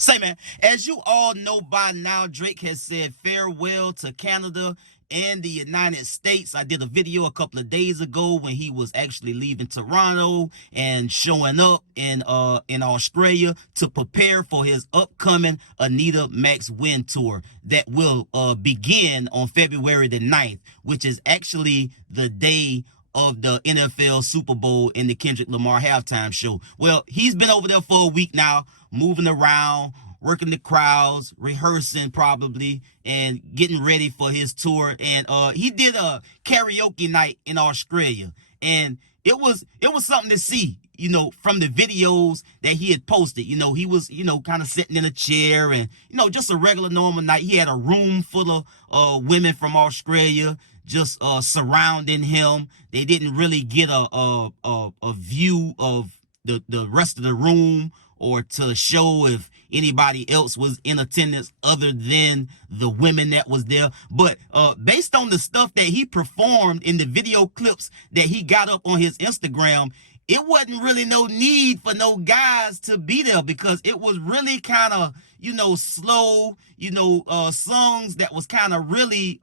Say, man, as you all know by now, Drake has said farewell to Canada and the United States. I did a video a couple of days ago when he was actually leaving Toronto and showing up in Australia to prepare for his upcoming Anita Max Win tour that will begin on February the 9th, which is actually the day of the NFL Super Bowl and the Kendrick Lamar halftime show. Well, he's been over there for a week now, moving around, working the crowds, rehearsing probably, and getting ready for his tour. And he did a karaoke night in Australia, and it was something to see, you know, from the videos that he had posted. You know, he was, you know, kind of sitting in a chair and, you know, just a regular normal night. He had a room full of women from Australia just surrounding him. They didn't really get a view of the rest of the room or to show if anybody else was in attendance other than the women that was there. But based on the stuff that he performed in the video clips that he got up on his Instagram, it wasn't really no need for no guys to be there, because it was really kind of, you know, slow, you know, songs that was kind of really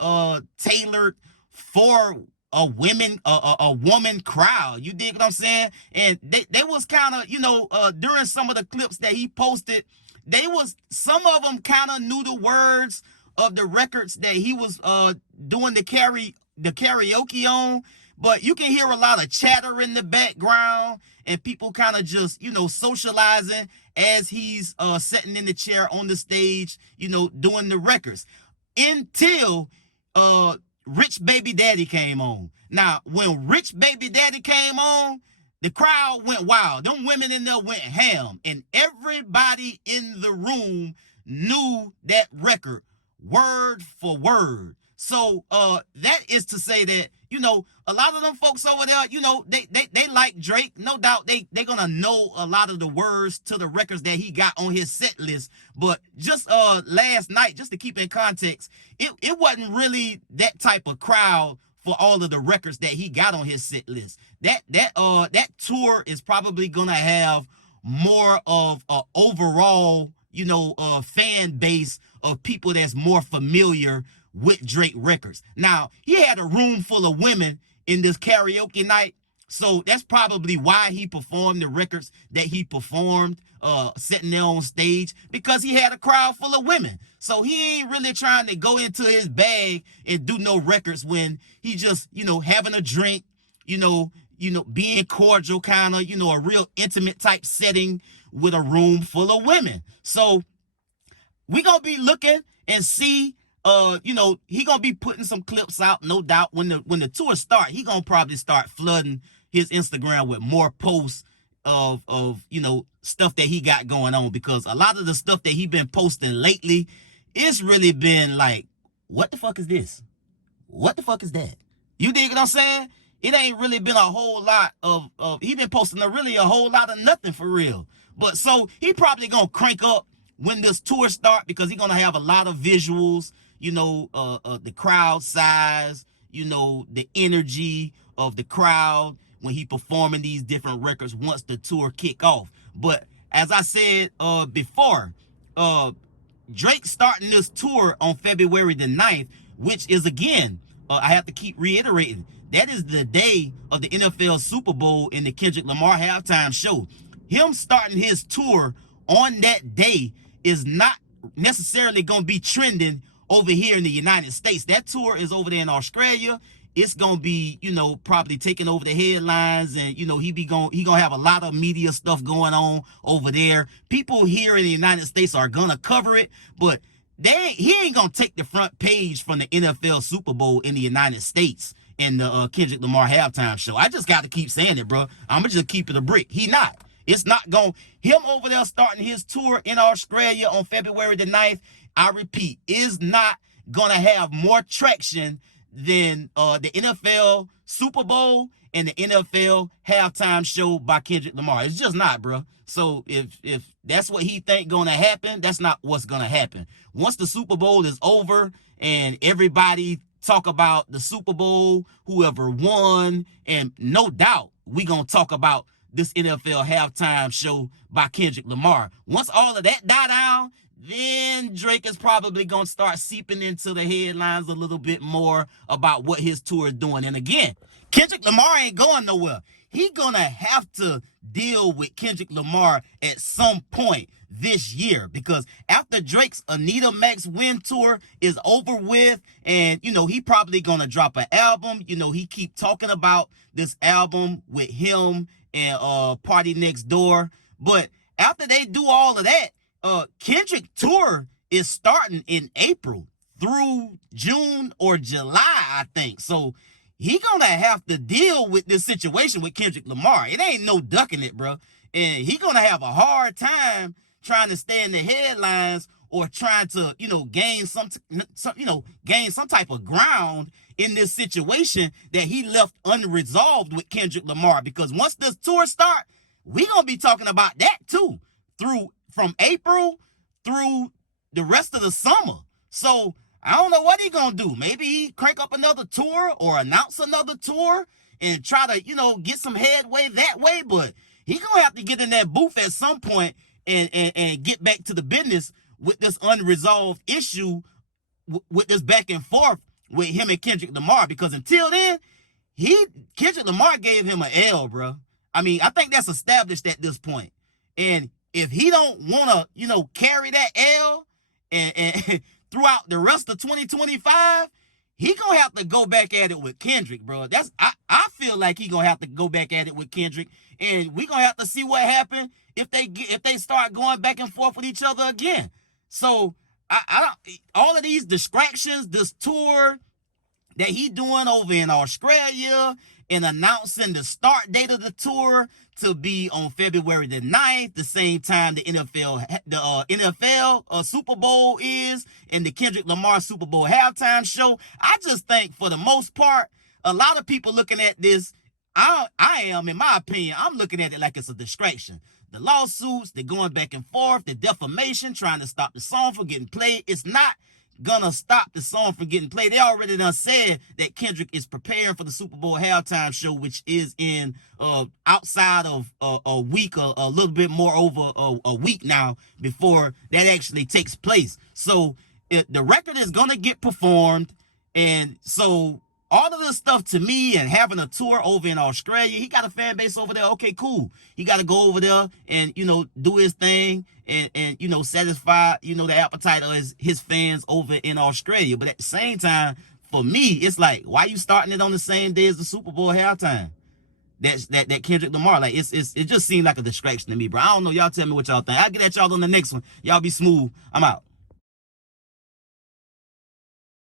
tailored for a woman crowd. You dig what I'm saying? And they was kind of, you know, during some of the clips that he posted, some of them kind of knew the words of the records that he was doing the karaoke on. But you can hear a lot of chatter in the background and people kind of just, you know, socializing as he's sitting in the chair on the stage, you know, doing the records, until Rich Baby Daddy came on. Now, when Rich Baby Daddy came on, the crowd went wild. Them women in there went ham, and everybody in the room knew that record word for word. So that is to say that, you know, a lot of them folks over there, you know, they like Drake. No doubt they gonna know a lot of the words to the records that he got on his set list. But just last night, just to keep in context, it wasn't really that type of crowd for all of the records that he got on his set list. That tour is probably gonna have more of a overall, you know, fan base of people that's more familiar with Drake records. Now, he had a room full of women in this karaoke night, so that's probably why he performed the records that he performed, sitting there on stage, because he had a crowd full of women. So he ain't really trying to go into his bag and do no records when he just, you know, having a drink, you know, being cordial, kind of, you know, a real intimate type setting with a room full of women. So we gonna be looking and see. You know, he gonna be putting some clips out, no doubt. When the tour start, he gonna probably start flooding his Instagram with more posts of you know, stuff that he got going on, because a lot of the stuff that he been posting lately, it's really been like, what the fuck is this? What the fuck is that? You dig what I'm saying? It ain't really been a whole lot of he been posting a whole lot of nothing for real. But so he probably gonna crank up when this tour start, because he's gonna have a lot of visuals, you know, the crowd size, you know, the energy of the crowd when he performing these different records once the tour kick off. But as I said before, Drake starting this tour on February the 9th, which is, again, I have to keep reiterating, that is the day of the NFL Super Bowl and the Kendrick Lamar halftime show. Him starting his tour on that day is not necessarily going to be trending over here in the United States. That tour is over there in Australia. It's gonna be, you know, probably taking over the headlines, and, you know, he gonna have a lot of media stuff going on over there. People here in the United States are gonna cover it, but he ain't gonna take the front page from the NFL Super Bowl in the United States and the Kendrick Lamar halftime show. I just got to keep saying it, bro. I'm gonna just keep it a brick. He not. It's not going. Him over there starting his tour in Australia on February the 9th, I repeat, is not going to have more traction than the NFL Super Bowl and the NFL halftime show by Kendrick Lamar. It's just not, bro. So if that's what he think going to happen, that's not what's going to happen. Once the Super Bowl is over and everybody talk about the Super Bowl, whoever won, and no doubt we going to talk about this NFL halftime show by Kendrick Lamar. Once all of that die down, then Drake is probably going to start seeping into the headlines a little bit more about what his tour is doing. And again, Kendrick Lamar ain't going nowhere. He gonna have to deal with Kendrick Lamar at some point this year, because after Drake's Anita Max Win tour is over with, and he probably gonna drop an album. He keep talking about this album with him and Party Next Door. But after they do all of that, Kendrick tour is starting in April through June or July, I think. So he gonna have to deal with this situation with Kendrick Lamar. It ain't no ducking it, bro. And he gonna have a hard time trying to stay in the headlines or trying to, gain some type of ground in this situation that he left unresolved with Kendrick Lamar. Because once this tour start, we gonna be talking about that too, from April through the rest of the summer. So I don't know what he gonna do. Maybe he crank up another tour or announce another tour and try to, get some headway that way. But he gonna have to get in that booth at some point and get back to the business with this unresolved issue, with this back and forth with him and Kendrick Lamar. Because until then, Kendrick Lamar gave him an L, bro. I mean, I think that's established at this point. And if he don't want to, carry that L and throughout the rest of 2025, he gonna have to go back at it with Kendrick, bro. I feel like he gonna have to go back at it with Kendrick, and we gonna have to see what happens if they start going back and forth with each other again. So all of these distractions, this tour that he doing over in Australia, and announcing the start date of the tour to be on February the 9th, the same time the NFL Super Bowl is, and the Kendrick Lamar Super Bowl halftime show. I just think, for the most part, a lot of people looking at this, I am, in my opinion, I'm looking at it like it's a distraction. The lawsuits, they're going back and forth, the defamation, trying to stop the song from getting played. It's not gonna stop the song from getting played. They already done said that Kendrick is preparing for the Super Bowl halftime show, which is in outside of a week, a little bit more over a week now before that actually takes place. So the record is gonna get performed, and so all of this stuff, to me, and having a tour over in Australia, he got a fan base over there. Okay, cool. He got to go over there and, do his thing and satisfy, the appetite of his fans over in Australia. But at the same time, for me, it's like, why you starting it on the same day as the Super Bowl halftime? That Kendrick Lamar, like, it just seemed like a distraction to me, bro. I don't know. Y'all tell me what y'all think. I'll get at y'all on the next one. Y'all be smooth. I'm out.